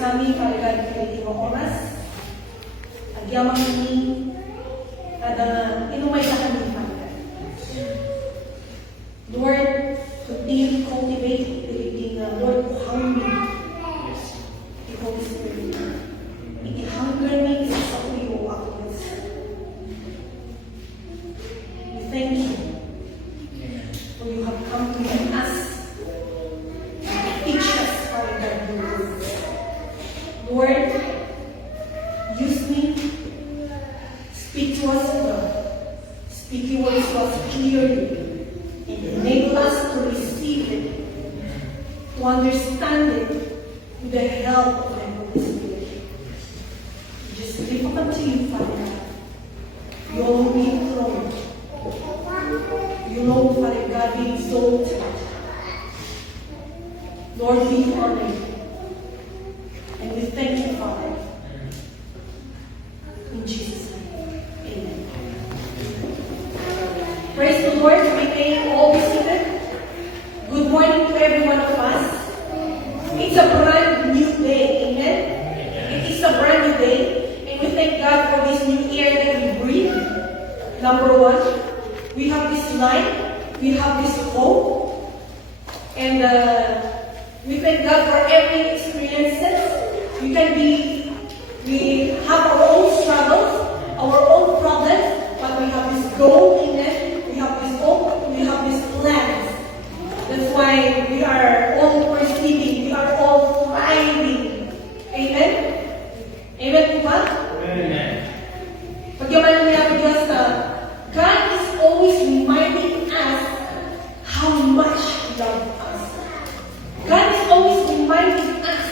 sa amin, Father God, pinili mo oras. Agyamang ini, kada inumay sa kami, Father God. Lord, continue to cultivate the Lord, hungry. The Holy Spirit. Iti hunger ni isa sa uyo ako. We thank you for you have come to us. Teach us, Father God, your words. Lord, use me. Speak to us, God. Speak your words to us clearly. And enable us to receive it, to understand it, with the help of the Holy Spirit. We just lift up to you, Father God. You alone be enthroned. You know, Father God, be exalted. Lord, be honored. And we thank you, Father. In Jesus' name, amen. Praise the Lord. We may all be seated. Good morning to every one of us. It's a brand new day. Amen? It is a brand new day. And we thank God for this new air that we breathe. Number one, we have this life. We have this hope. And we thank God for every experiences. We have our own struggles, our own problems, but we have this goal. Amen? We have this hope. We have this plans. That's why we are all proceeding. We are all thriving. Amen? Amen po ba? Amen. Pagyaman niya po Diyos na God is always reminding us how much He loves us. God is always reminding us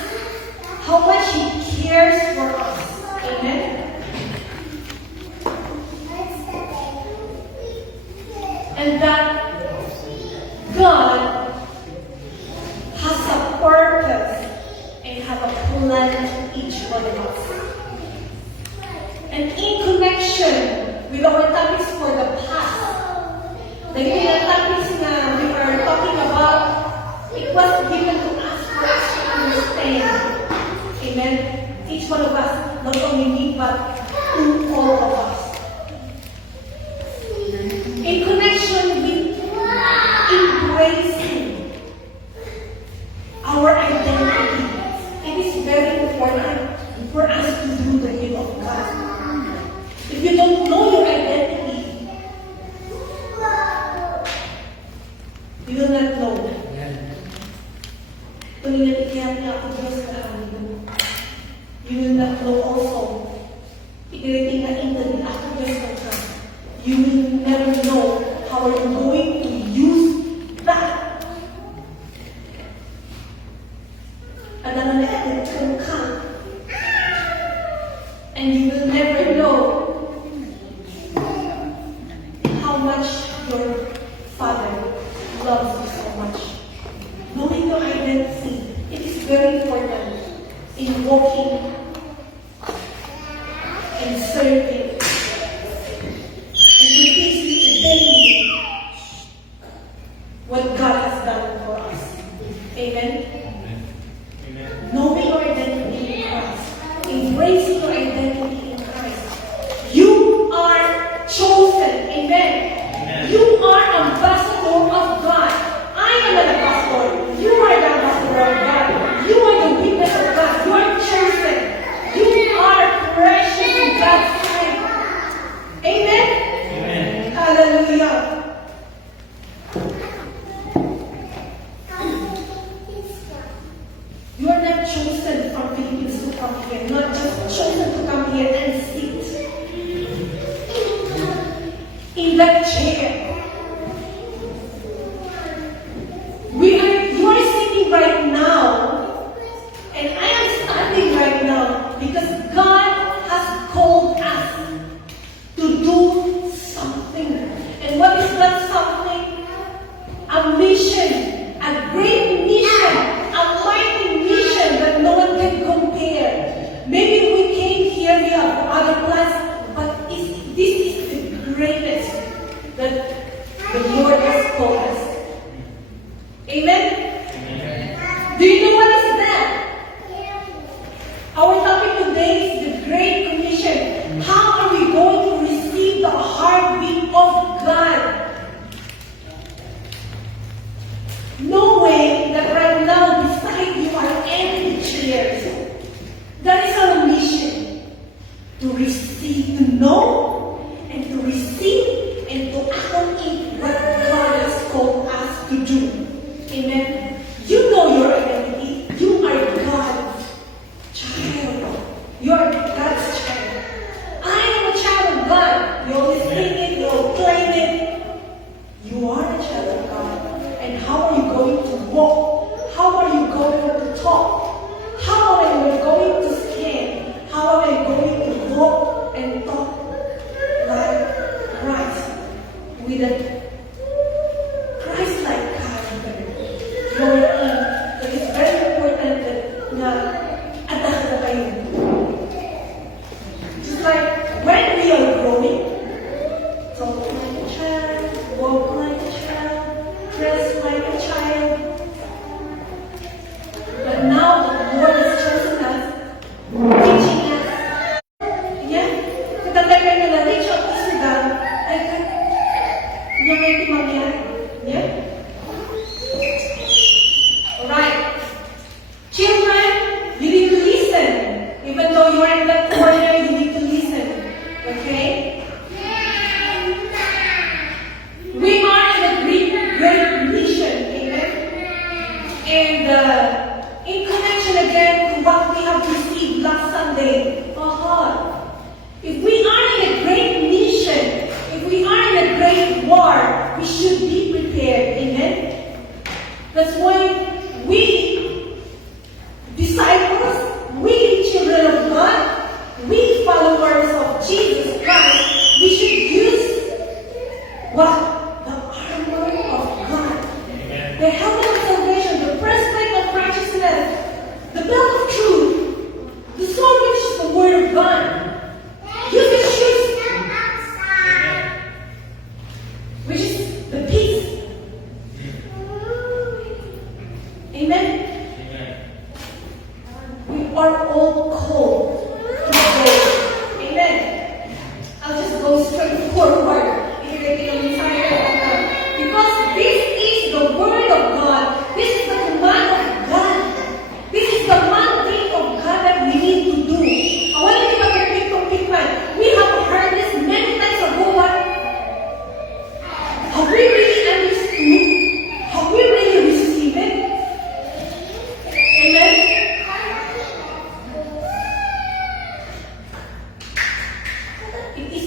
how much He cares for us. Amen? And that God has a purpose and have a plan to each one of us. And in connection with our topics for the past, the topics na we are talking about, it was given to us for us to understand. Amen? Each one of us, not only me, but to all of us. In connection with embracing our identity, it is very important for us to do the will of God. If you don't know your identity, you will not know. You will not know also. You will never know how you're going to use that. And you will never know how much your Father loves you so much. Knowing your identity, it is very important in walking and serving and to face daily what God has done for us. Amen? Amen. Knowing your identity in Christ, embracing your identity in Christ. You are chosen. Amen? Amen. You are ambassador of God. I am an ambassador. You are the ambassador of God. You are the witness of God. You are chosen. You are precious in God's sight. Amen? Amen. Hallelujah. You are not chosen from Philippines to come here. Not just chosen to come here and sit in that chair. You are sitting right now, and I am standing right now because God has called us to do something. And what is that something? A mission, a great mission, a mighty mission that no one can compare. Maybe we came here, we have other plans, but this is the greatest that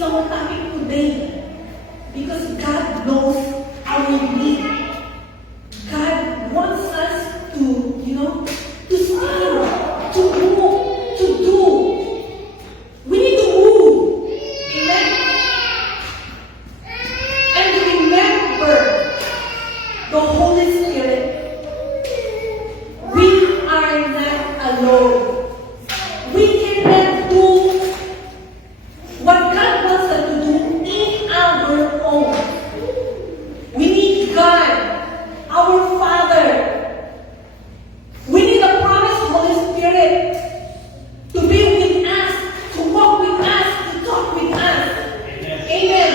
is our topic today. Because God knows our need. God wants us to, to stand, to move, to do. We need to move. Amen? And remember the Holy Spirit. We are not alone. We cannot do what God wants us to do in our own. We need God, our Father. We need the promised Holy Spirit to be with us, to walk with us, to talk with us. Amen.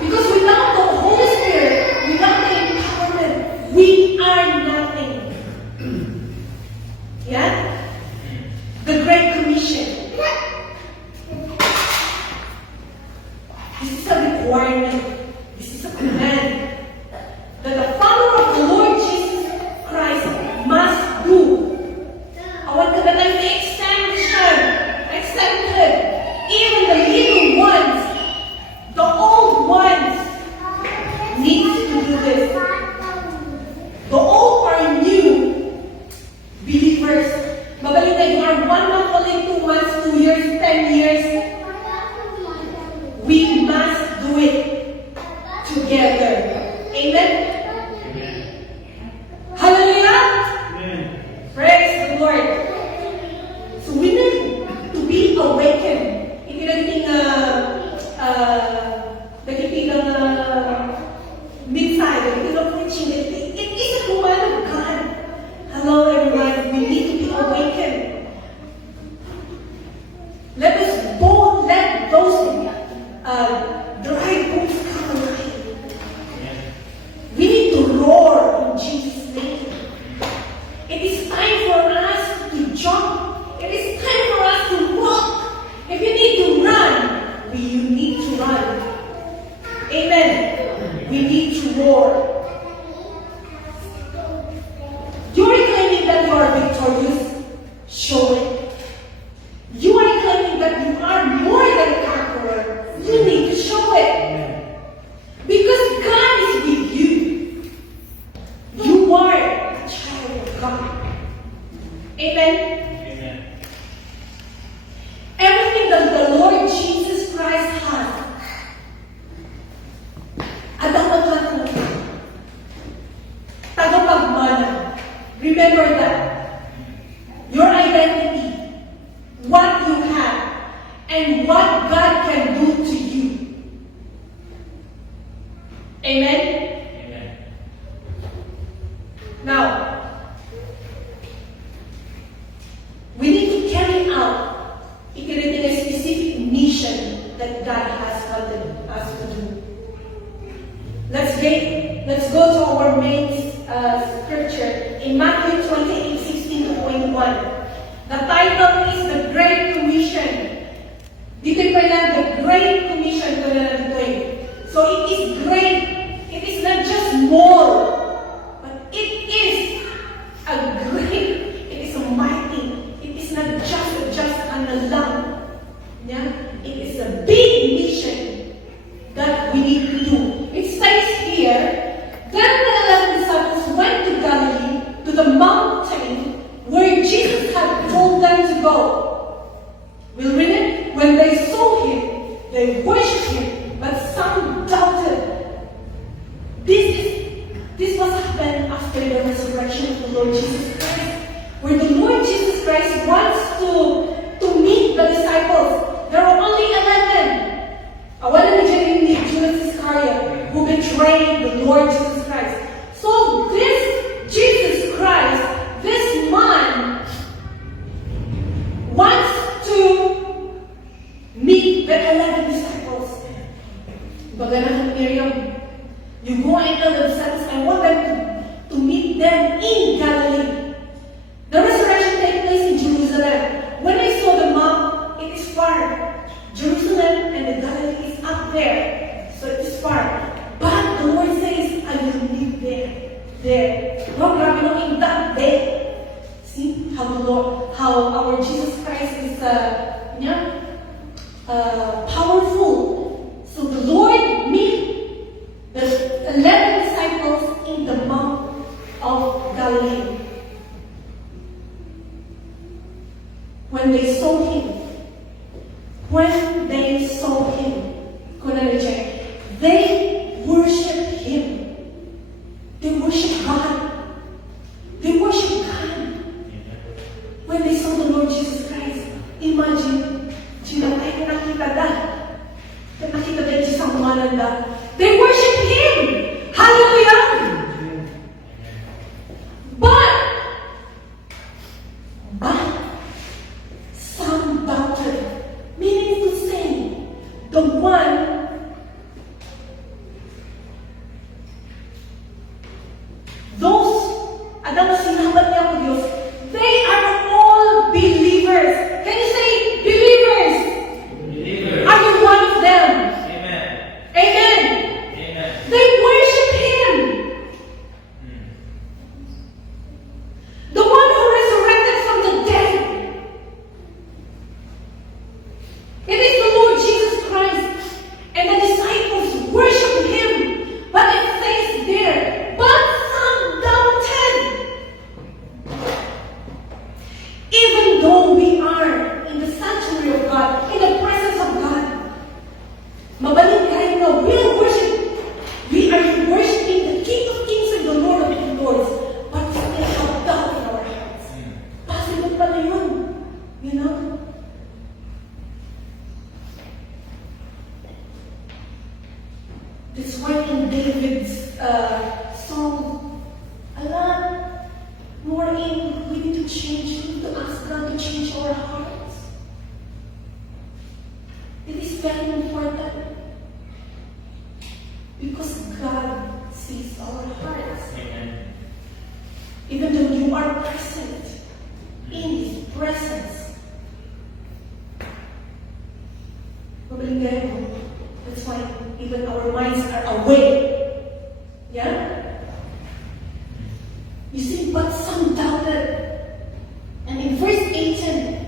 Because without the Holy Spirit, without the empowerment, we are nothing. Yeah? The Great Commission. This is a requirement. This is a command that the follower of the Lord Jesus Christ must do. I want to that the exempted, even the little ones, the old ones, need to do this. The old or new believers, mabalita, you are 1 month only, 2 months, 2 years, 10 years. We must do it together. Amen? Amen. Hallelujah! Amen. Praise the Lord. So we need to be awakened. Hindi naging mensahe, naging preaching. It is a command of God. Hello everyone, we need to be awakened. Let those dry bones come alive. We need to roar in Jesus' name. It is time for us to jump. It is time for us to walk. If you need to run, you need to run. Amen. We need to roar. You are claiming that you are victorious. Show it. You are claiming that you are more than a conqueror. You need to show it. Because God is with you. You are a child of God. Amen. Amen. Everything that the Lord Jesus Christ has, adapat lang po. Tagapagmana. Remember that. Your identity, what you have, and what God can do to you. Amen? Amen. Now, we need to carry out a specific mission that God has wanted us to do. Let's go to our main scripture in Matthew 28:16-21. The title is the Great Commission. Dito pa lang, the Great Commission ko na natin. So it is great. It is not just small, but it is a great. It is a mighty. It is not just an lang. Yeah? It is a big mission that we need to do. It says here, then the 11 disciples went to Galilee, to the mountain where Jesus had told them to go. We'll read it. When they saw him, they worshipped him, but some doubted. This was happened after the resurrection of the Lord Jesus Christ, where the Lord Jesus Christ wants to meet the disciples. There were only 11. Wala na dyan ni Judas Iscariot, who betrayed the Lord Jesus Christ. So this Jesus Christ, this man, wants to meet the 11 disciples. Bagana Miriam, you go and tell the disciples, I want them to meet them in Galilee. The resurrection takes place in Jerusalem. When I saw the map, it is far. Jerusalem and the Galilee is up there. So it is far. But the Lord says, I will meet there. No, grabe no, in that day. See how our Jesus Christ is powerful Jinatay na nakita na. Na nakita na yung samanan na. They worship Him! Hallelujah! But some doubted, meaning to say, the one those adang sinabat niya ko Diyos, they are all believers. Can you say believers? Believer. Are you one of them? Amen. Amen. Amen. They worship Him. The one who resurrected from the dead. It is the Lord Jesus Christ. And the disciples worship Him. But it says there, but some doubted. Even though we are in the sanctuary of God, in the presence of God, mabalik kayo na we are worshiping the King of Kings and the Lord of Lords, but we still have doubt in our hearts. Possible pala yun, you know? That's why in David's song, a lot more in, we need to change, we need to ask God to change our hearts. It is very important because God sees our hearts. Amen. Even though you are present in His presence. That's why even our minds are awake. Yeah? You see, but some doubted. And in verse 18,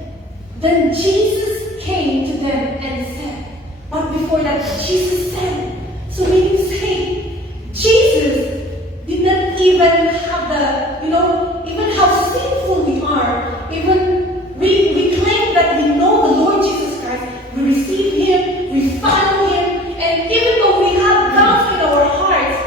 then Jesus came to them and said, but before that, Jesus said, so meaning to say, Jesus did not even have the, even how sinful we are, even we claim that we know the Lord Jesus Christ, we receive Him, we follow Him, and even though we have doubts in our hearts,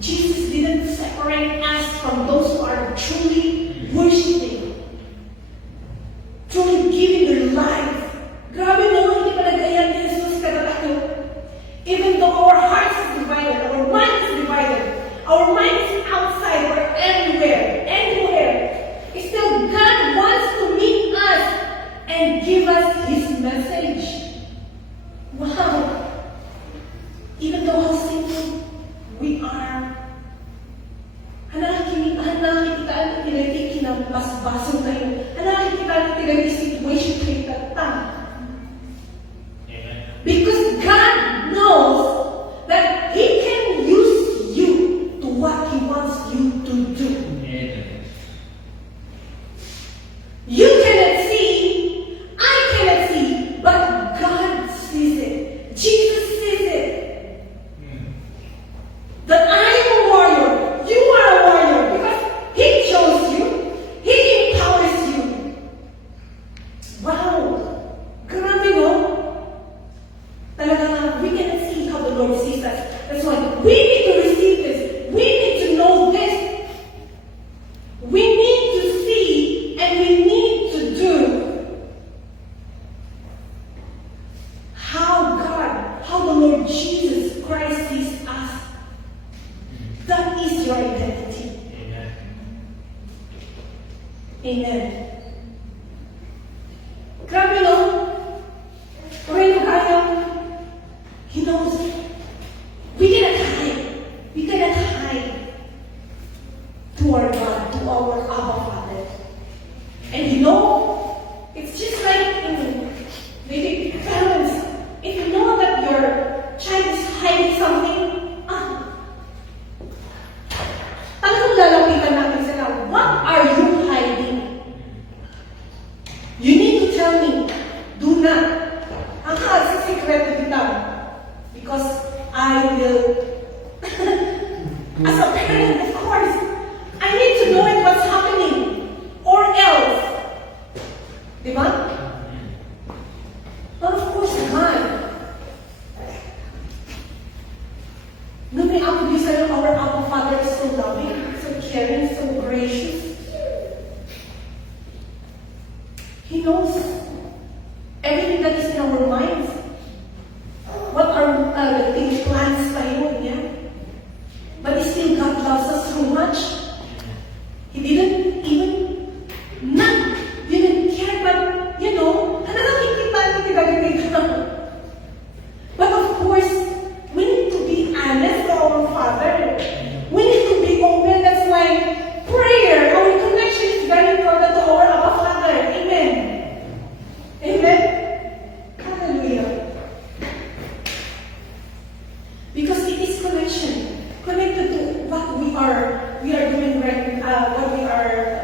Jesus didn't separate us from those who are truly worshiping, truly giving their lives. Grabe no, hindi palagayan ni Jesus kadalayo. Even though our hearts is divided, our mind is divided, our mind is outside or anywhere, still God wants to meet us and give us His message. Wow! Even though how simple we are, hanakikita ang pinagiging basbaso tayo. Hanakikita ang pinagiging situation kayo tatang. Because God knows that He can use you to what He wants you to do. You cannot see, I cannot see, but God sees it. Jesus sees it. That I am a warrior, you are a warrior, because He chose you, He empowers you. Wow! Grabe no? Talaga, we cannot see how the Lord sees us. That's why we need to receive this. We need to know this. We need to see and we need to do how the Lord Jesus Christ sees us. That is your identity. Amen. Amen. Grabe no? Pray tayo. He knows. We cannot hide. We cannot hide to our God, to our Abba Father. And it's just like maybe parents. If you know that your child is hiding something, talagang lalapitan natin sila. What are you hiding? You need to tell me. Do not. Sa secret kita. Because I will, as a parent, of course, I need to know what's happening. Or else. Diba? But of course, God. No, may our Abba Father is so loving, so caring, so gracious. He knows everything that is in our minds. What are the plans tayo niya? But still, God loves us so much. He didn't even, didn't care, but, nakikita natin ka. But of course, we need to be honest to our Father. We need to be open. That's why prayer, our connection is very important to our Abba Father. Amen. Amen. Hallelujah. Because it is connection. Connected to what we are doing right now,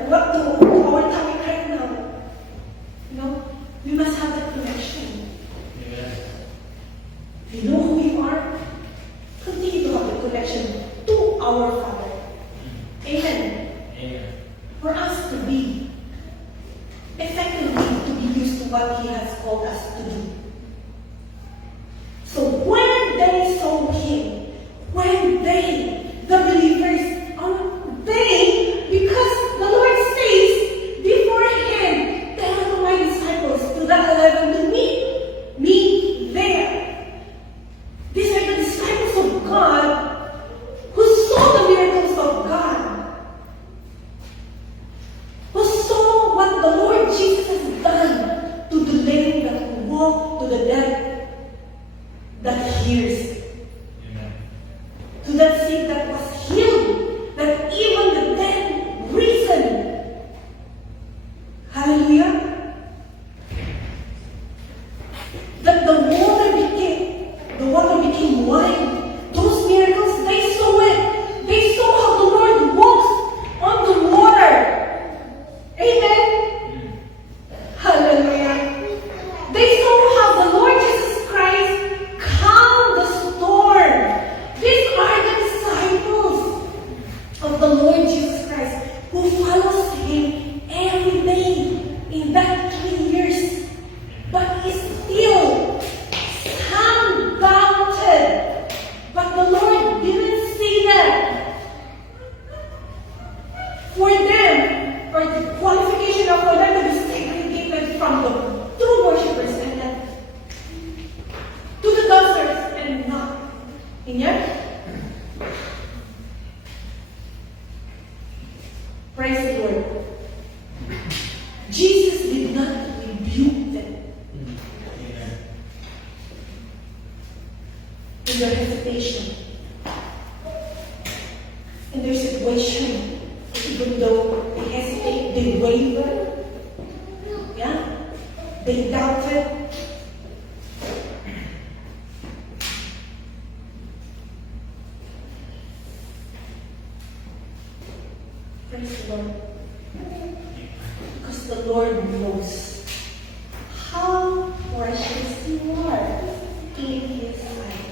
what to our topic right now. We must have that connection. Amen. You know who we are? Continue to have the connection to our Father. Amen. Amen. For us to be effectively to be used to what He has called us to do. So when they saw Him, the believers, because the Lord says beforehand, tell my disciples, to the 11, to meet there. These are the disciples of God who saw the miracles of God, who saw what the Lord Jesus has done to the lame that walk, to the dead that hears, Amen. to that sick that was healed, that even the dead risen. Hallelujah. That the water became wine. Those miracles, they saw it. They saw how the Lord walks on the water. Amen. Hallelujah. They saw how the Lord Jesus Christ calmed the storm. These are the disciples of the Lord Jesus Christ who follows Him every day in that 3 years. But is still unbounded. But the Lord didn't see that. For them, or the qualification of for them to be segregated from the true worshippers and then to the dancers and not. Inyan? Praise the Lord. Jesus did not rebuke them Amen. in their hesitation, in their situation. Even though they hesitate, they waver, they doubted. Praise the Lord. Because the Lord knows how precious you are in His sight.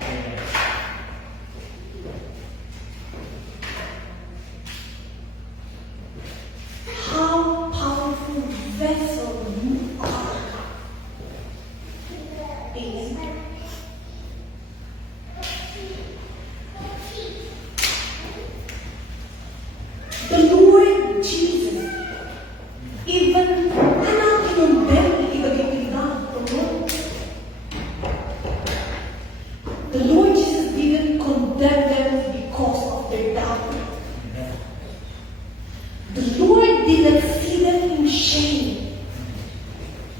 Amen. How powerful vessel you are. Amen. The Lord Jesus, even anak yung belly, ibigay-ibigay ko mo. The Lord Jesus didn't condemn them because of their doubt. The Lord didn't see them in shame.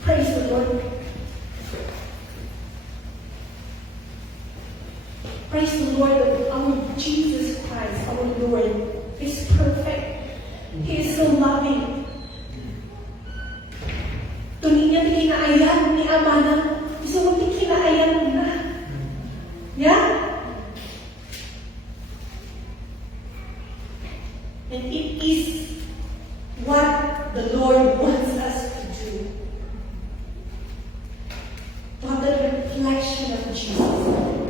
Praise the Lord. Praise the Lord that our Jesus Christ, our Lord, is perfect. He is so loving. Tuloy niya kinaayan ni Ama na gusto mo kinaayan na. Yeah? And it is what the Lord wants us to do. To have that reflection of Jesus.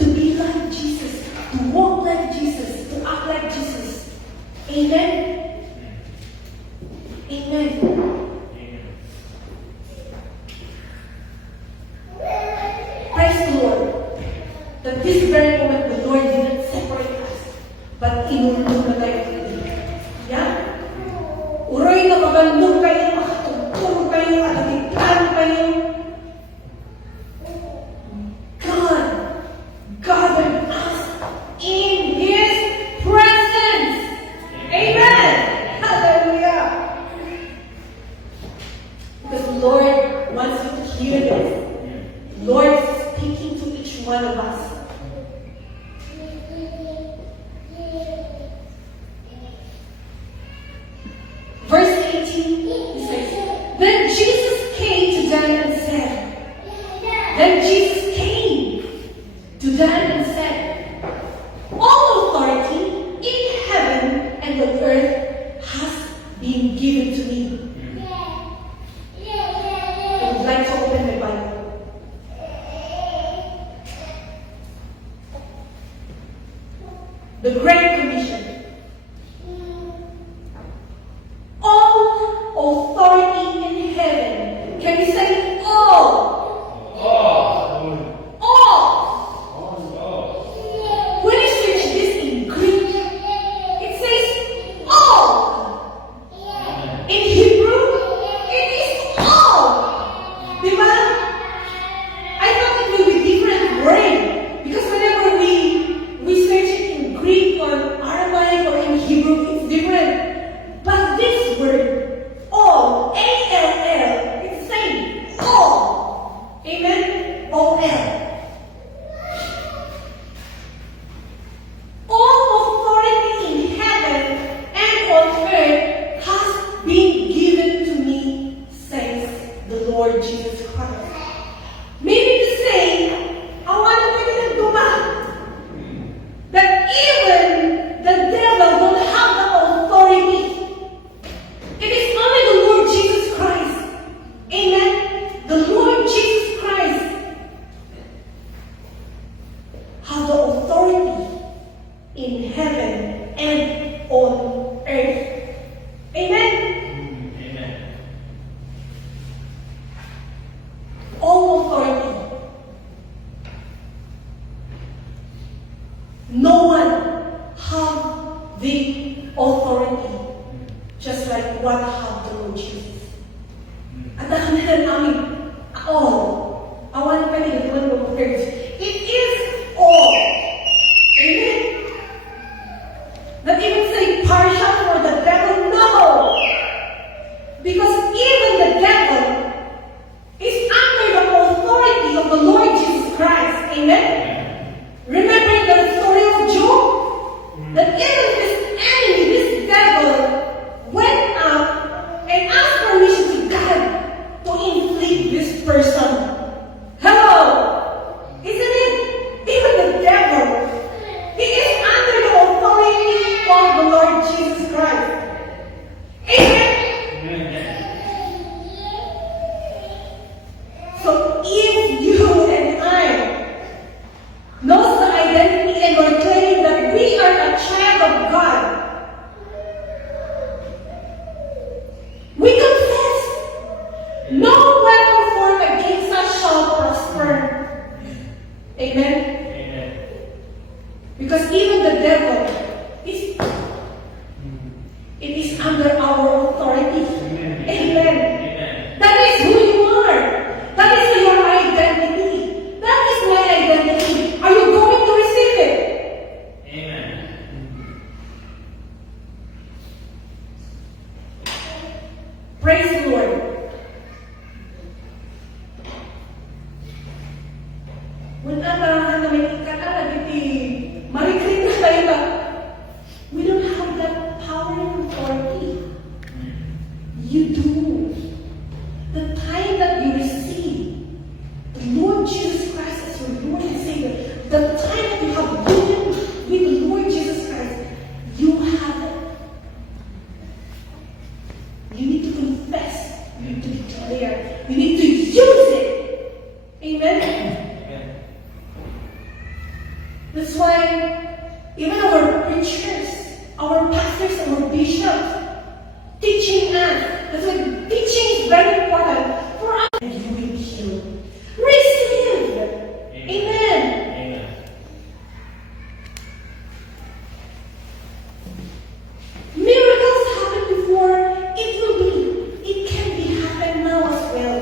To be like Jesus. To walk like Jesus. To act like Jesus. Amen? Amen. Praise the Lord. That this very moment, the Lord didn't separate us, but inulong na tayo. Yeah? Uroy na magandong kayo makatulog. Because the Lord wants you to hear this. The Lord is speaking to each one of us. Verse 18, he says, Then Jesus came to them and said, All authority in heaven and on earth has been given to me. I would like to open my Bible. The Great Commission. All authority in heaven. Can you say all? All. When you search this in Greek, it says all. In Hebrew, it is all. Diba? I thought it would be different word. Because whenever we search it in Greek or Aramaic or in Hebrew, it's different. But this word, all, A-L-L, it's the same. All. Amen? O-L. All authority in heaven and on earth has been given to me, says the Lord Jesus Christ. Meaning to say, I want to make it go back. That even the devil don't have the authority. It is only the Lord Jesus Christ. Amen. The Lord Jesus Christ has the authority in heaven and on earth. Amen. Amen. All authority. No one have the authority just like what have the Lord Jesus. At the kanilang namin, all. I want to put it in one of the words. It is all. Amen. Not even say partial for the devil, no. Because even the devil is under the authority of the Lord Jesus Christ. Amen. Remember the story of Job? That even this enemy, this devil, went out and asked permission to God to inflict this person. Hello! Isn't it? Even the devil, he is under the authority of the Lord Jesus Christ. Amen? So if you and I knows the identity and we're claiming that we are a child of God, we confess, no weapon formed against us shall prosper. Amen? Amen. Because even the devil it is under our authority. Amen. Amen. That is who you are. That is your identity. That is my identity. Are you going to receive it? Amen. Praise the Lord. When marikrik na tayo na, we don't have that power and authority. You do. The time that you receive the Lord Jesus Christ as your Lord and Savior, the time that you have union with the Lord Jesus Christ, you have it. You need to confess. You need to declare. You need to use it. Amen? Amen. That's why even our preachers, our pastors, our bishops, teaching us. That's why teaching is very important for us. And you will be healed. Receive. Amen. Amen. Miracles happened before. It can be happen now as well.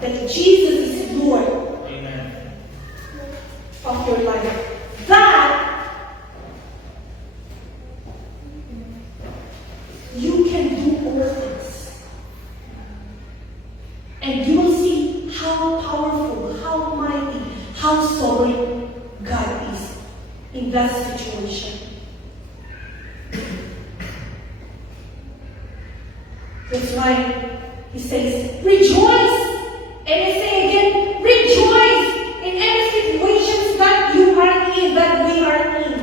that Jesus is Lord Amen. of your life, that you can do all things. And you will see how powerful, how mighty, how sovereign God is in that situation. That's why he says, rejoice! And I say again, rejoice in any situations that you are in, that we are in.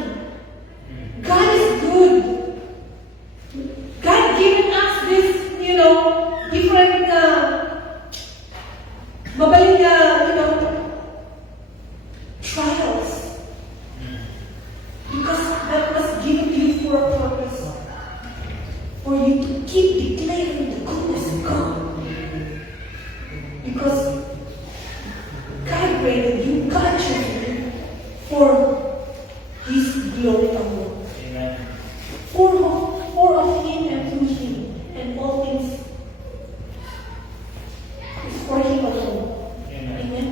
God is good. God given us this, different, mabaling, trials. Because that was given to you for a purpose. For you to keep declaring the goodness of God. Because God created you, God chose you for His glory alone. Amen. For of Him and through Him, and all things is for Him alone. Amen. Amen.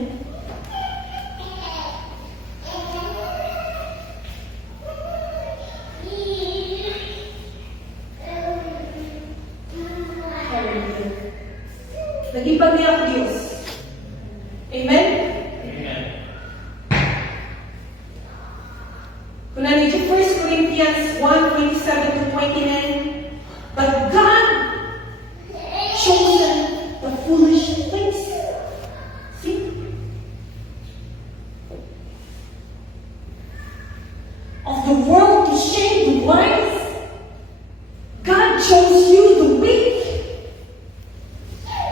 Hallelujah. Naging pagniyak Diyos. Amen? Amen. Kung nandito 1 Corinthians 1:27 to 29, but God chosen the foolish things. See? Of the world to shame the wise. God chose you, the weak.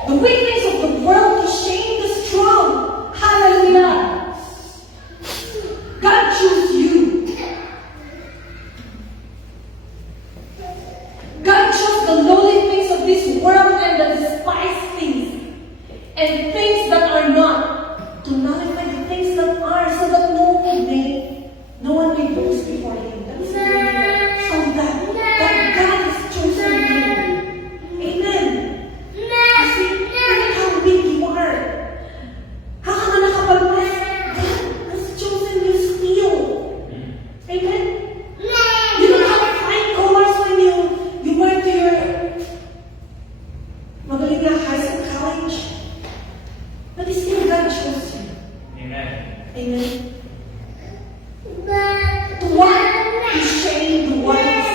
The weakness of the world to shame the strong. Hallelujah. God chose you. God chose the lowly things of this world and the despised things and things that are not to nullify the things that are, so that no one may boast before Him. That is so that God has chosen you. Amen. You see, look how big you are. How ka na nakapalpas? God has chosen you still. Amen. You don't have fine colors when you went to your magaling na high school, college. But still God chose you. Amen. Amen. To what? To shame the wise.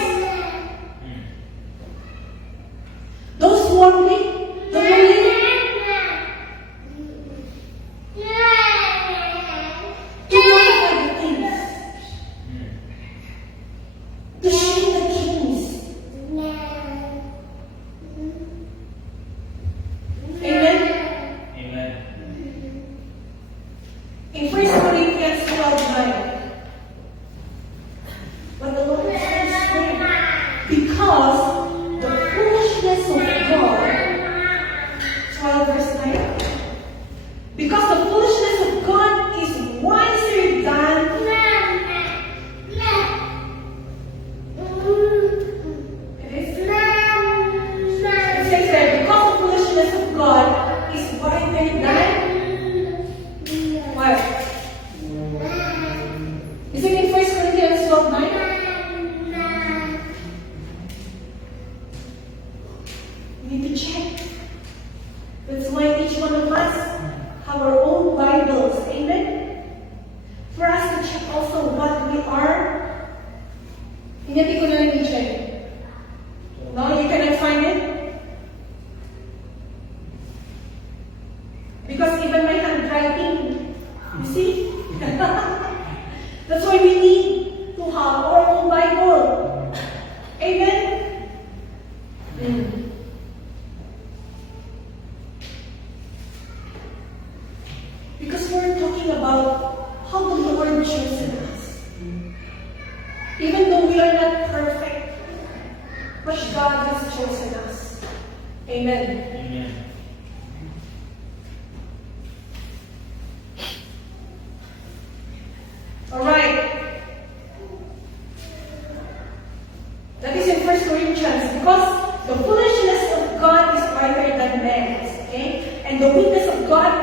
Those who are weak, the lowly, to nullify the things, to shame the kings. Amen. Amen. In 1 Corinthians 12:9, but the Lord says there, because the foolishness of God, 12 verse 9, because the foolishness of God is wiser than, it says there, because the foolishness of God is wiser than, what? Is it in 1 Corinthians 12:9? We need to check. That's why each one of us have our own Bibles. Amen? For us to check also what we are. Hindi ko na lang i-check. No, you cannot find it? Because even my handwriting, you see? That's why we need to have our own Bible. Amen? Because we're talking about how the Lord chosen us. Even though we are not perfect, but God has chosen us. Amen. Amen. Alright. That is in 1 Corinthians. Because the foolishness of God is wiser than man's. Okay? And the weakness of God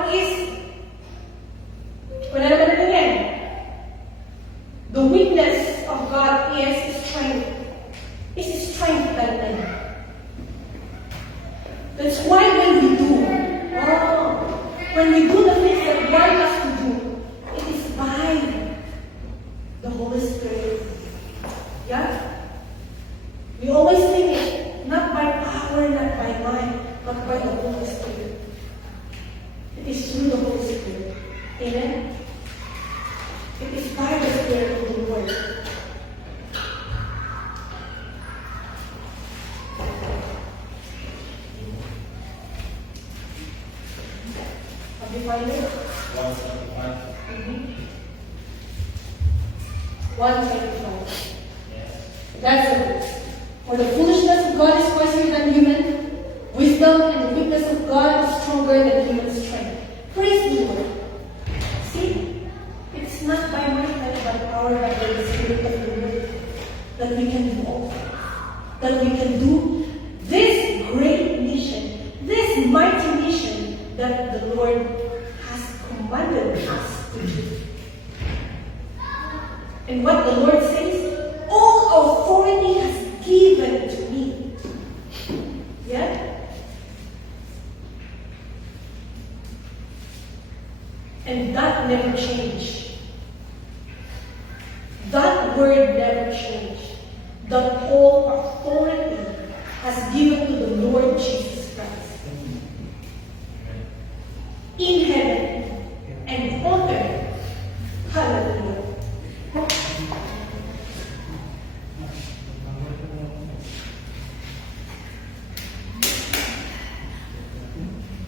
Amen? It is by the Spirit of the Lord. Have you found it? 175. 125. Yes. That's it. For the foolishness of God is wiser than human wisdom, and the weakness of God is stronger than human strength. Praise the Lord. See, it's not by might and by power, but by the Spirit of the Lord that we can do all things. That we can do this great mission, this mighty mission that the Lord has commanded us to do. And what the Lord says, all authority has given to me. Yeah? And that never changed. That word never changed. That all authority has given to the Lord Jesus Christ. In heaven and on earth. Hallelujah.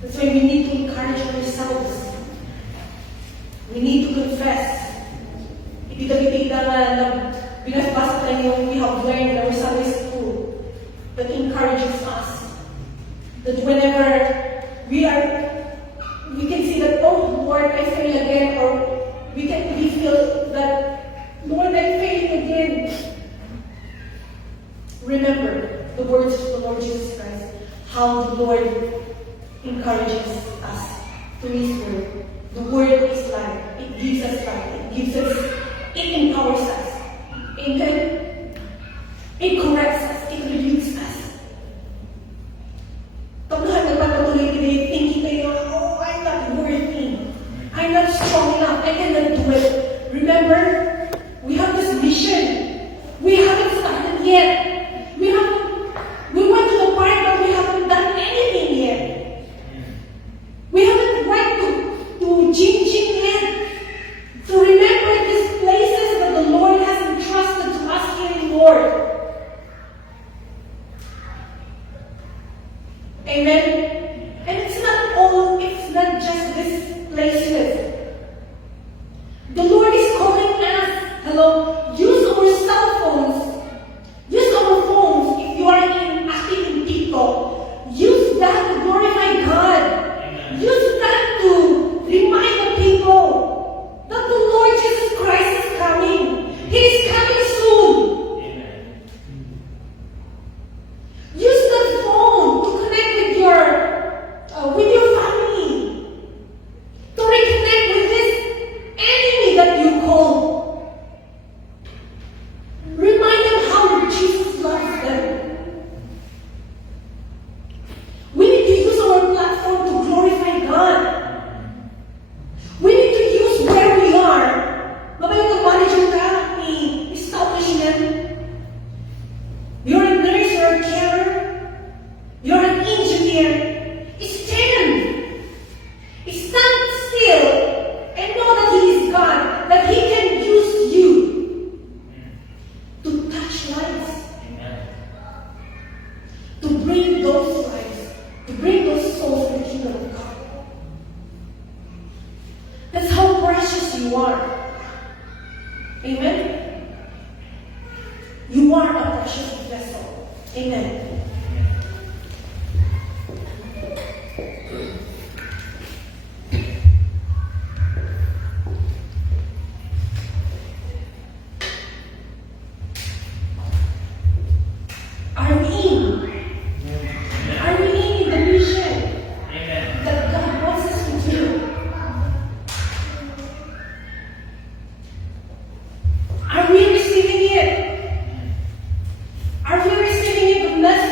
That's why we need to encourage ourselves. We need to confess. Hindi kami bigla na binasbasa tayo yung we have learned in our Sunday school that encourages us. That whenever we can see that, oh Lord, I fail again, or we feel that, Lord, I failed again. Remember the words of the Lord Jesus Christ, how the Lord encourages us through His Word. The Word is life. It gives us life. It empowers us. Amen. It corrects us. It rebukes us. Paglahan naman patuloy today, thinking kayo, oh, I'm not worthy. I'm not strong enough. I cannot do it. Remember, we have this mission. We haven't started yet. We went to the part but we haven't done anything yet. We haven't went to Jinjin yet. So remember these places that the Lord has entrusted to us here in Lord. Amen. And it's not just these places. The Lord is calling us. Hello, use our cell phones. Use our phones if you are active in TikTok. Use that to glorify God. Amen. Use that to remind the people that the Lord Jesus Christ is coming. He is coming soon. Amen. Use that phone to connect with your family. To reconnect with this enemy that you call. Remind them how Jesus loves them. We need to use our platform to glorify God. We need to use where we are. Mabalik ang manager ka, establishment. You're a nurse, you're a carer, you're an engineer. Stand still and know that He is God, that He can use you to touch lives, Amen. to bring those lives, to bring those souls to the kingdom of God. That's how precious you are. Amen? You are a precious vessel. Amen. Are we in the mission Amen. that God wants us to do? Are we receiving it? Are we receiving it, the message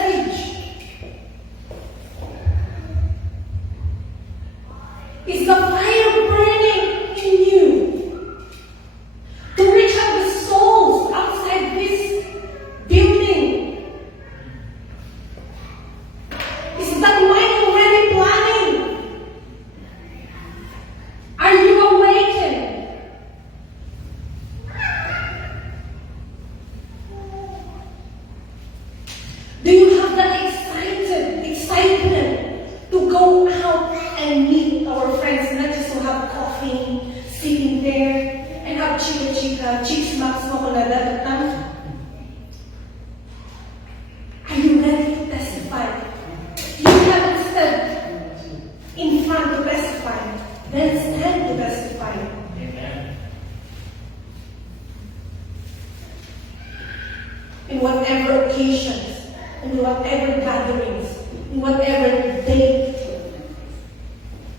occasions, in whatever gatherings, in whatever day.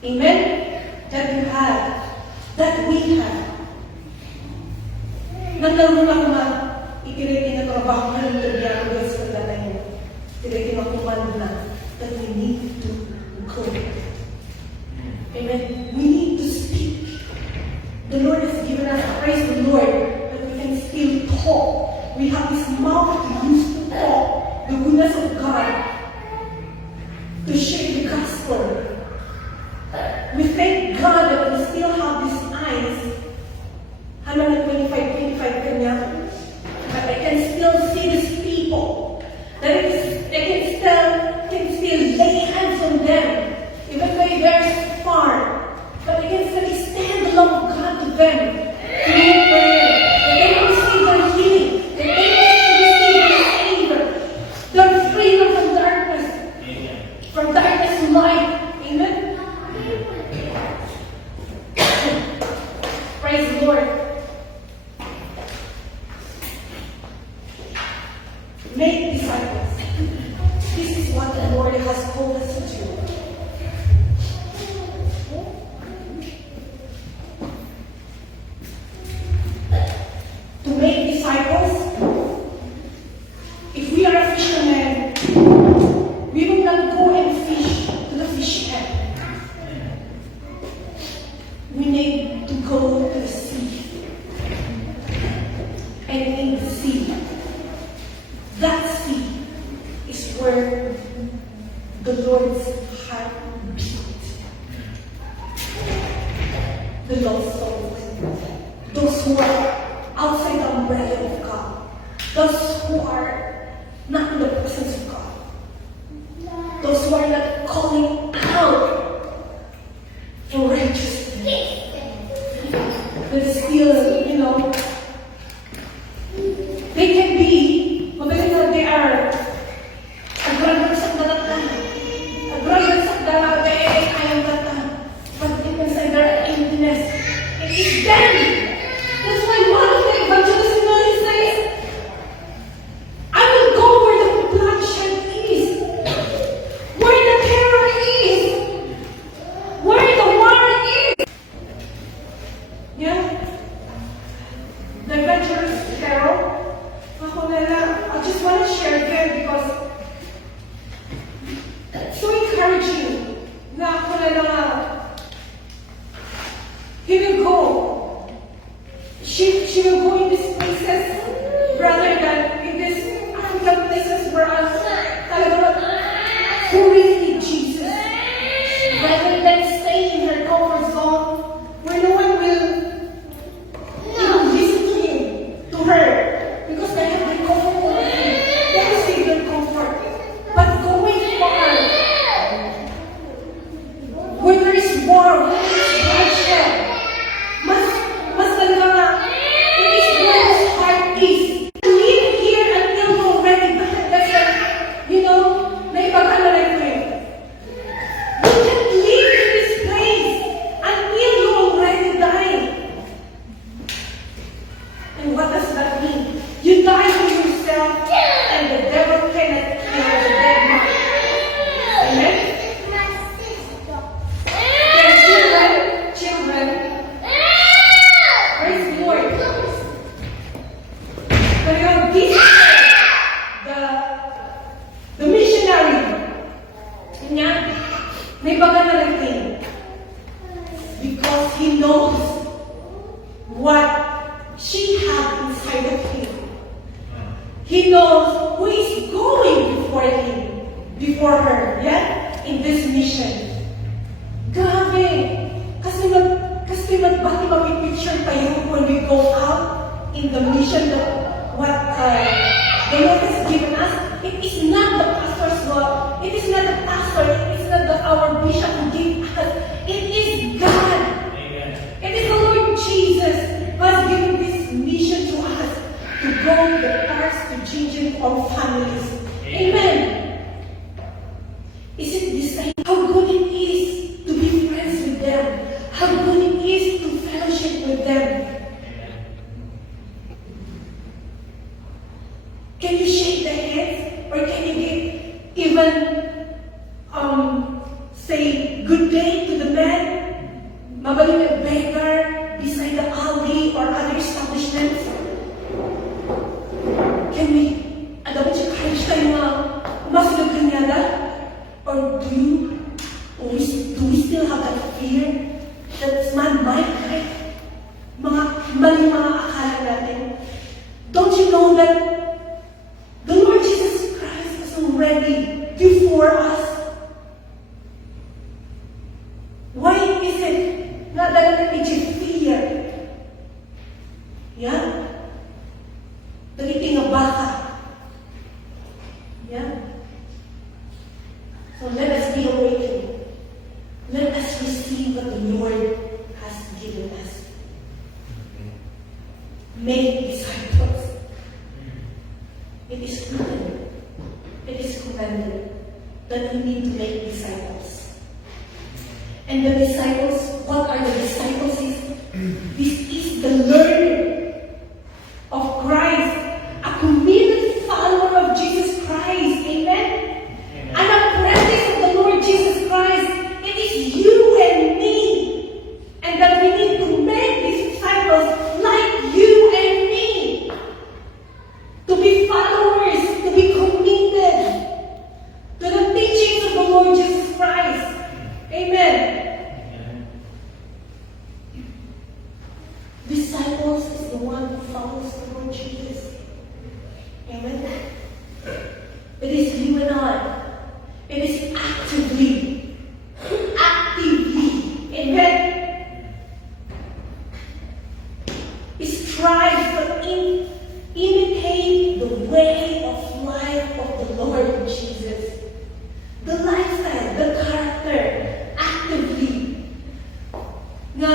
Amen? That you have, that we have. Nagkaroon ako na ikiriti na trabaho na ng Tobiano West Kagana yun. Ikiriti na kumando na that we need to go. Amen? We need to speak. The Lord has given us, praise the Lord, that we can still talk. We have this mouth to use to talk the goodness of God, to share the gospel. We thank God that we still have these eyes. Hanggang na 25 kanya. But I can still see these people. That I can still lay hands on them. Even though they're far. But I can still extend the love of God to them. To do prayer. That they will receive their healing. That they will receive their favor. Their freedom from darkness. Amen. From darkness to light. Amen. Praise the Lord. Make disciples. This is what the Lord has called us to do. To make disciples, if we are a fisherman, we will not go and fish to the fish pen. We need to go to the sea. And in the sea, that sea is where the Lord's heart beat. The lost souls. Those who are outside the umbrella of God. Those who are not in the presence of God. Those who are not calling out for righteousness. But still, they can be, magaling na they are agrandang sa dalatan. Agrandang sa dalatan, ayang data. But deep inside their emptiness, it is them. That's why one of the evangelists in Mali says, I will go where the bloodshed is, where the terror is, where the war is. Yeah? The adventurous Pharaoh, I just want to share them because it's so encouraging. He will go. She will go in these places rather than in these African places where who really need Jesus. Rather than stay in her comfort zone where no one will listen to him, to her. Because they have their comfort over him. They receive their comfort. But going far, where there is war, where there is bloodshed, mas talaga nga, it is where his heart is. Live here until you're already back. That's like, naipag-alala ko eh. You can't live in this place until you already die. And what does that mean? You die to yourself, and the devil cannot kill the dead man. Amen? Their children, praise the Lord. Pero this is the missionary. Kanya, may baga na nagting. Because he knows what she had inside of him. He knows who is going before him, before her, in this mission. Grabe! Kasi magbati mapipicture tayo when we go out in the mission that what the Lord has given us. It is not the pastor's law. It is not the pastor. It is not our bishop who gave us. It is God. Amen. It is the Lord Jesus who has given this mission to us to go to the parts to changing our families. Amen. Is it this time? How good it is to be friends with them. How good it is to fellowship with them. Can you shake their hands? Magaling na beggar beside the alley or other establishments. Can we, dapat siya kahit tayo masulog kanyada? Or do we still have that fear that man might hurt? Mali mga akala natin. Don't you know that the Lord Jesus Christ is already before us? Why is it not that we just fear? Yeah? Daliting ang baka. Yeah? So let us be awakened. Let us receive what the Lord has given us. Make disciples. It is written, it is commanded that we need to make disciples. And the disciples, what are the disciples? This is the learner of Christ, a committed follower of Jesus Christ. Amen? An apprentice of the Lord Jesus Christ. It is you and me. And that we need to make disciples like you and me. To be followers, to be committed to the teachings of the Lord Jesus Christ. Amen. Disciples is the one who follows the Lord Jesus. Amen. It is you and I. It is actively. Amen. Strive to imitate the way of life of the Lord Jesus. The lifestyle, the character, actively. Na,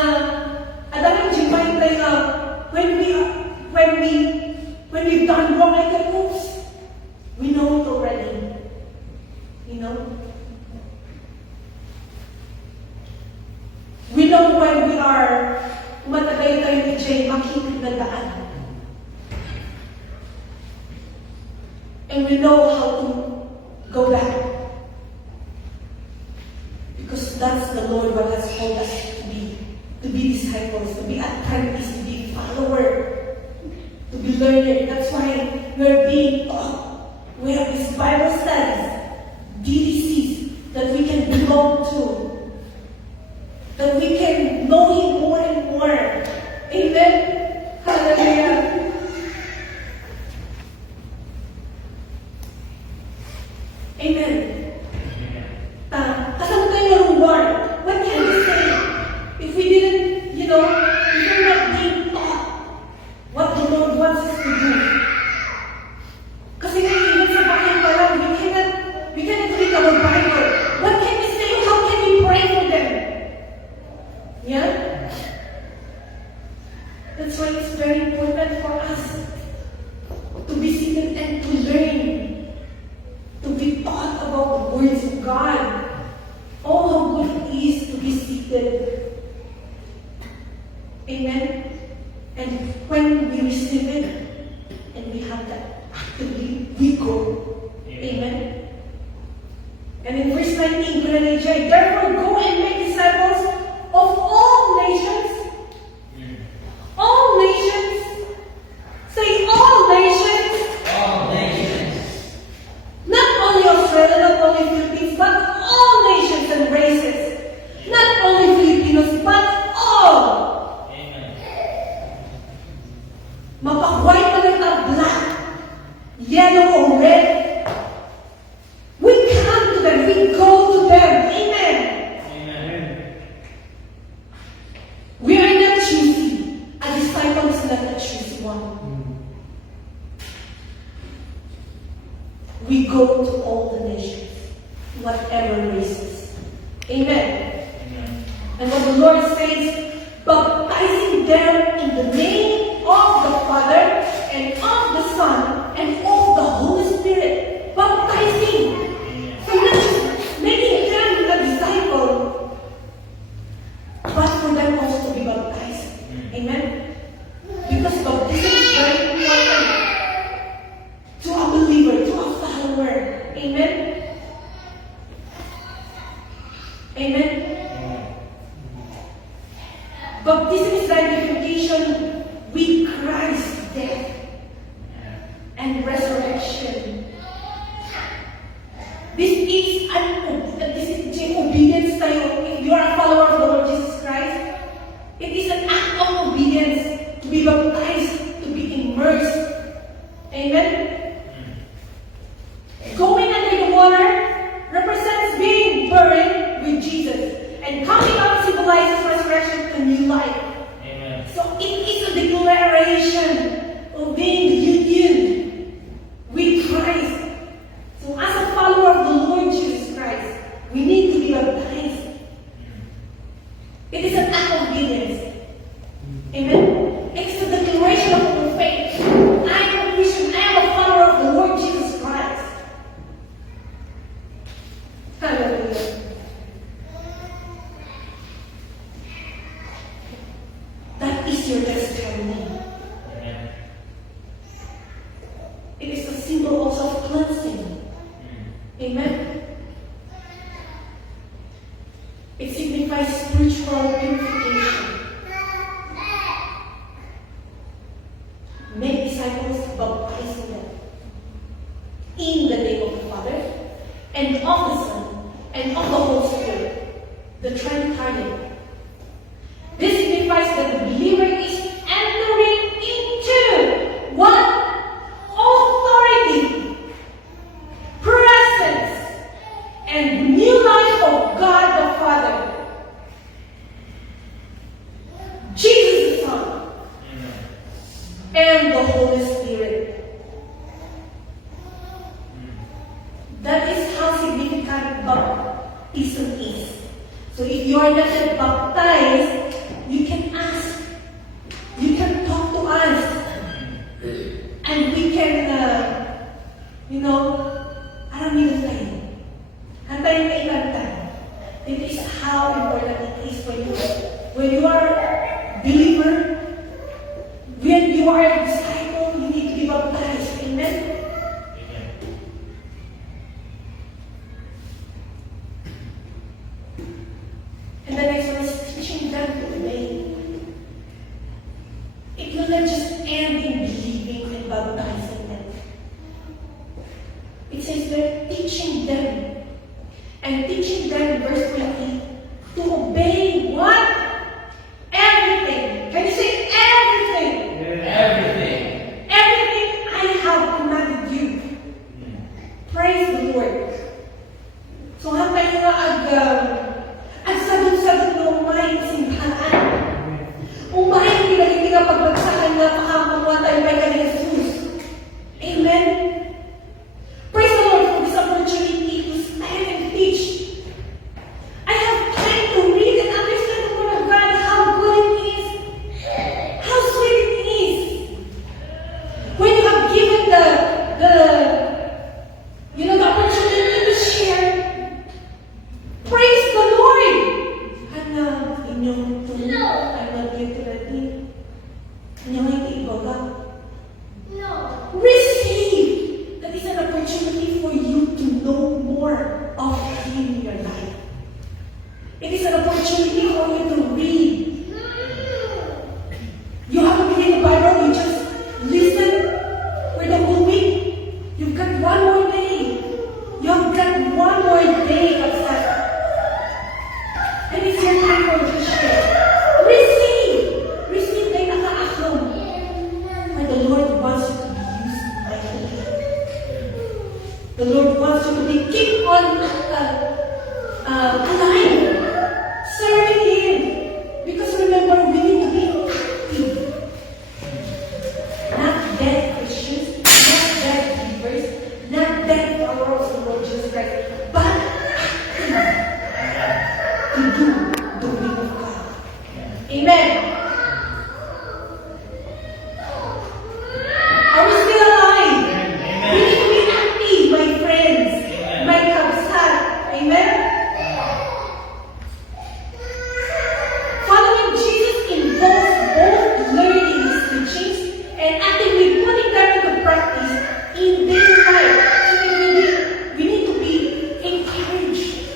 adaming jimay tayo when we've done wrong, like the oops, we know it already. You know? We know when we are matagay tayo ni Jay, makikita na daan. And we know how to go back. Because that's the Lord what has called us to be disciples, to be apprentices, to be follower, to be learner. That's why we're being taught. We have these Bible studies, DDCs, that we can belong to, that we can know Him more and more. Amen? Hallelujah. Amen. Kasama tayo reward. What can we say? If we didn't, if we're not being taught what the Lord wants us to do. Kasi even sa bahay pa lang, we cannot read our Bible. What can we say? How can we pray for them? Yeah? That's why it's very important for us to be seated and to learn, to be taught about the words of God. Oh, how good it is to be seated. Amen? And when we receive it, and we have that actively, we go. Amen? And in verse 19, therefore go and make disciples of all nations. All nations. Say all nations. All nations. Not only Australia, not only Philippines, but all nations and races. Not only Filipinos, but all. Amen. Mapa-white na lang ang black, yellow or red. We come to them, we go to them. Amen. Amen. We are not choosy. A disciple is not a choosy one. We go to all the nations, whatever races. Amen. Amen. And what the Lord says, baptizing them in the name of the Father and of the Son and of the Holy Spirit. Baptizing. So not just making them a disciple, but for them also to be baptized. Amen. Because baptism is very important to a believer, to a follower. Amen. Amen. Baptism is the identification with Christ's death and resurrection. This is obedience tayo. If you are a follower of the Lord Jesus Christ, it is an act of obedience to be baptized, to be immersed. Amen? Going under the water represents being buried with Jesus, and coming out symbolizes resurrection to new life. Amen. So it is a declaration of being union with Christ. So as a follower of the Lord Jesus Christ, we need to be baptized. It is an act of obedience. Amen? It is a declaration of our faith. I am a Christian. I am a follower of the Lord Jesus Christ. Hallelujah. That is your testimony. Amen. It is a symbol also of cleansing. Amen. It signifies spiritual purification. Make disciples, baptizing them in the name of the Father, and of the Son, and of the Holy Spirit, the Trinitarian. This signifies that the believer is entering into what? Authority, presence, and new life of God the Father, Jesus the Son, and the Holy Spirit. That is how significant baptism is. So if you are not yet baptized, you can ask, you can talk to us, and we can, alam tayo. Hantayin ka ibang time. It is how important it is when you are a believer, when you are a disciple, you need to be baptized. Amen? And the next one is teaching them to obey. It will not just end in believing and baptizing them. It says they're teaching them. And teaching them, verse 20, to obey what? Everything. Can you say everything? Everything. Everything I have commanded you. Praise the Lord. So hantay mo ang sagot-sagot ng umahin simbahan. Umahin pinagiging ang pagbagsakan na pakamuha tayo kay Kanya Jesus. Amen? Praise the Lord for this opportunity to stand and teach. I have time to read and understand the Word of God, how good it is, how sweet it is. When you have given the opportunity to share, praise the Lord. Inyong tulong, I'm not here to let you. Inyong hindi ibaga. Receive. That is an opportunity for you to know more of Him in your life. It is an opportunity for you to read. You haven't been in the Bible, you just listen for the whole week. You've got one more day. You've got one more day of that. And it's your time for you to share. Receive! Receive kay nakaakong. For the Lord wants you to be used mightily. The Lord wants you to be keep on alive, serving Him. Because remember, we need to be active. Not dead Christians, not dead believers, not dead followers of the Lord Jesus Christ, but active to do the will of God. Amen. Are we still alive? We need to be active, my friends, my kabsat. Amen? Following Jesus involves both learning His teachings and actively putting them into practice in daily life. So we need to be encouraged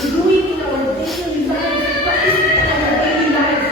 to do it in our daily lives, practice it in our daily lives.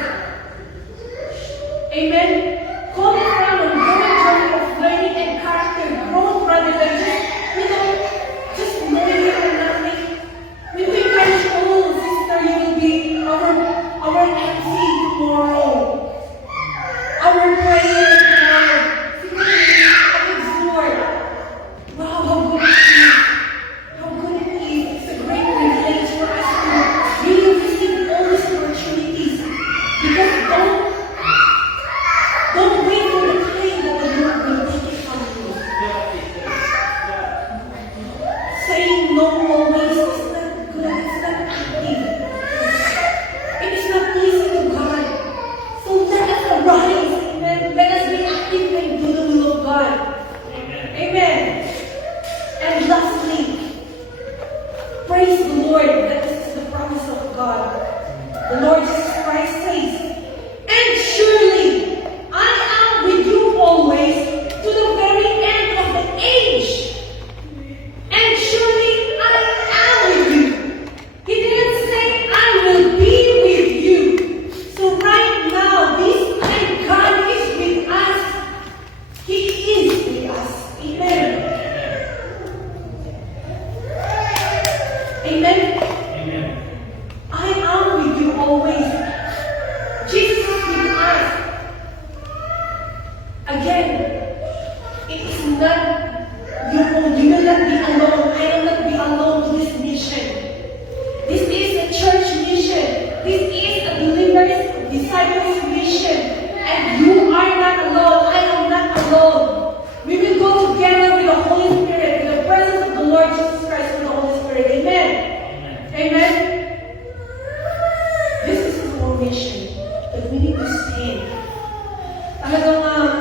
talagang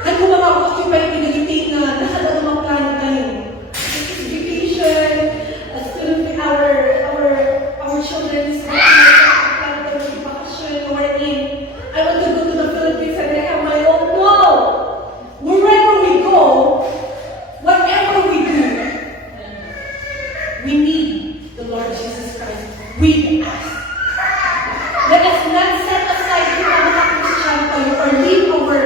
kahit kung maka-occupy pinag-itin na nakalagang mga plano tayo. Education, student, our children's plano tayo sa bakasyon, wherein I want to go to the Philippines and I have my own. No! Wherever we go, whatever we do, we need the Lord Jesus Christ with us. Let us not set aside our Christian or live our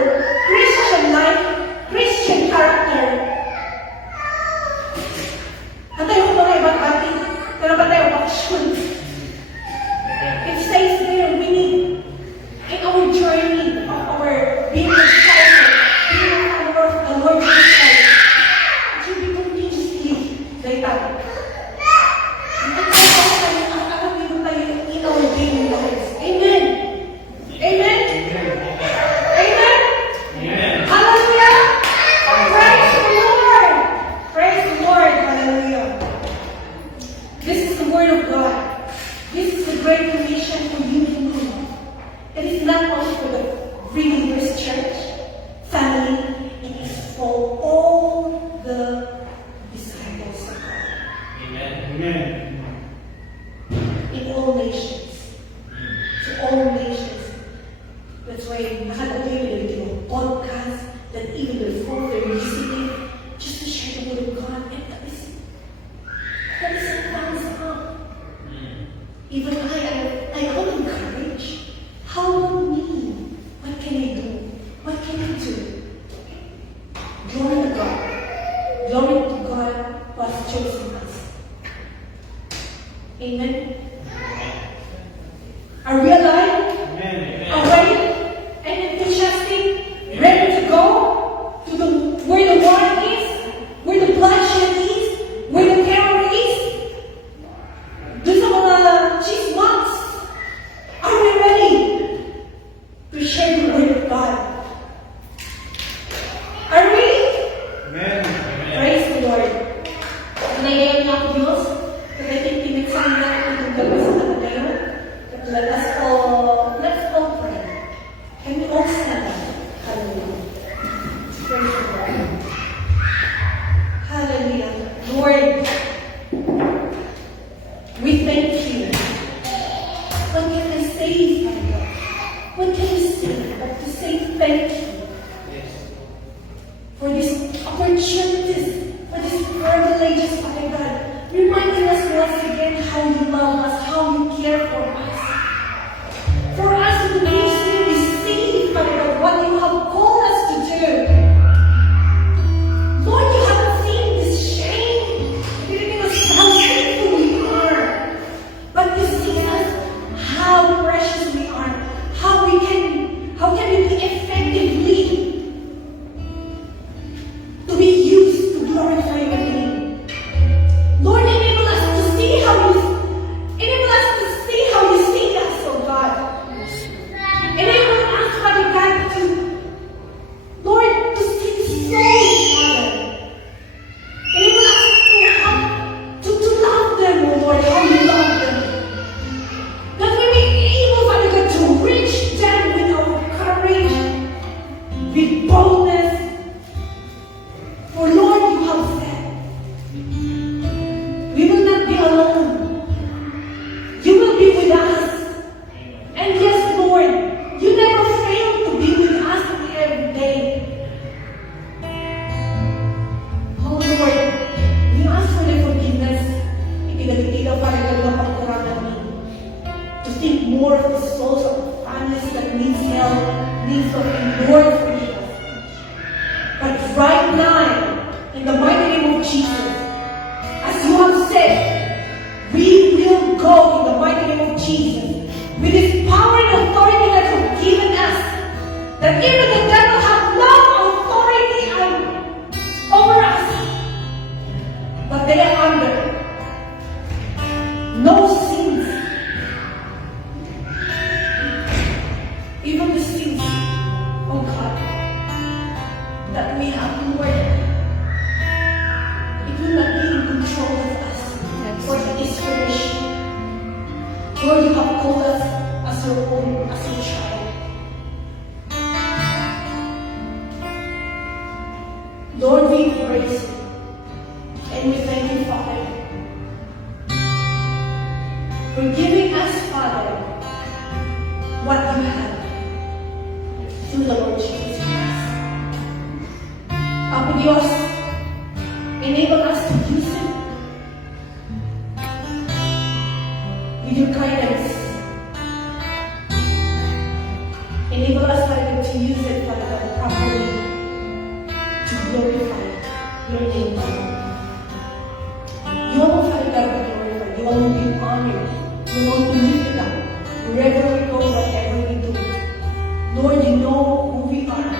Christian life, Christian character. Hantay ko mga ibang bati, pero ba tayo bakasyon? It says there, we need, in our journey of our being excited, being a follower of the Lord Jesus Christ, it should be continuously like that. In our daily lives. Amen. Amen. Amen. Amen. Hallelujah. Praise the Lord. Praise the Lord. Hallelujah. This is the word of God. This is the great commission for you to do. It is not only for the believers church, family, it is for all the disciples of God. Amen. Amen. In all nations. To all nations. That's why nakalagay nila yung podcast that even before they're listening, just to share the word of God. And that is a thumbs up. Even I am encouraged. How about me? What can I do? What can I do? Glory to God. Glory to God who has chosen us. Amen. Are we alive? Amen. Awake and enthusiastic, ready to go to where the war is, where the bloodshed is, where the terror is? Doon sa mga chismots, are we ready to share the word of God? Are we? Amen. Praise the Lord. Nagayon niya ako Diyos, kasi pinagsahan natin itong gabi sa kanya ngayon. Let's all pray. Can we all stand up? Hallelujah. Praise the Lord. Hallelujah. Lord, we thank you. What can I say, Father? What can I say but to say thank you for these opportunities, for these privileges, Father God, reminding us once again how you love us, how you care for us. For us to continuously receive, Father God, what you have called us to do. Lord, you haven't seen this shame, giving us how sinful we are. But you see us how precious we are, how can we be effectively to be used to glorify your name. Lord, enable us to see how you see us, oh God. Enable us, Father God, to see the souls, Father. Enable us to love them, oh Lord, how you love them. That we may be able, Father God, to reach them with our courage, with boldness. For Lord, you have said, we will not be alone. You will be with us. And yes, Lord, you never fail to be with us every day. Oh Lord, we ask for the forgiveness. Ipinagtitigaw para gawang pagkurangan namin. To think more of the souls of the families that needs help, needs to be more forgive us. But right now, in the mighty name of Jesus, as you have said, we will go in the mighty name of Jesus with this power and authority that you have given us. That even the devil have no authority over us, but they are under no sins. Even the sins, oh God, that we have, Lord, it will not be in control of us, for it is finished. Lord, you have called us as your own, as your child. Lord, we praise you. And we thank you, Father, for giving us, Father, what you have through the Lord Jesus Christ. Apo Diyos, enable us to use it with your guidance. Enable us, Father, to use it, Father, properly to glorify your name, Father. You alone, Father God, be glorified. You alone be honored. You alone be lifted up. Wherever we go, whatever we do. Lord, you know who we are.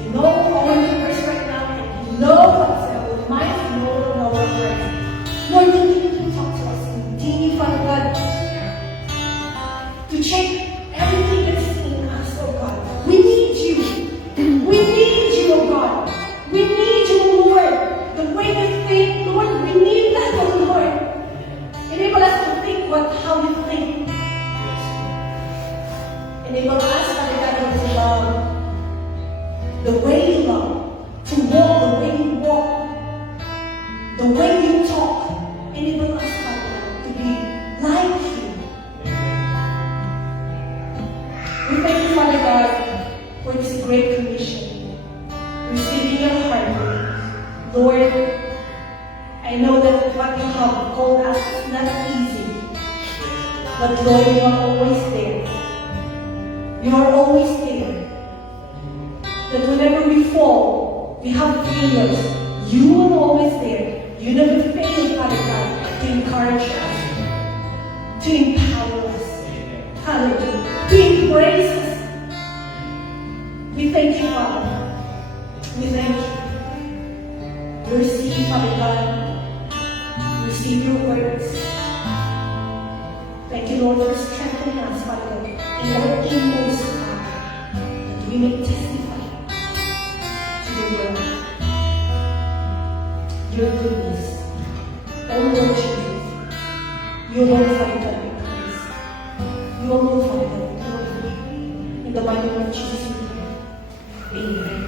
You know our members right now, and you know what's in our minds, you know our words. Lord, continue to talk to us. Continue, Father God, to check everything that's in us, oh God. We need you. We need you, oh God. We need you, Lord. The way you think, Lord, we need that, oh Lord. Enable us to think how you think. Enable us, Father God, to love the way you love, to walk the way you walk, the way you talk. Enable us, Father God, to be like you. We thank you, Father God, for this great commission. Receiving your heart, Lord. I know that what you have called us is not easy. But Lord, you are always there. You are always there. That whenever we fall, we have failures. You are always there. You never fail, Father God, to encourage us, to empower us. Hallelujah. To embrace us. We thank you, Father. We thank you. Receive, Father God. Receive your words. Thank you, Lord, for strengthening us, Father God, in our inmost heart, that we may testify to the world your goodness. Oh Lord Jesus, you alone, Father God, we praise. You alone, Father God, we glorify. In the mighty name of Jesus, we pray. Amen.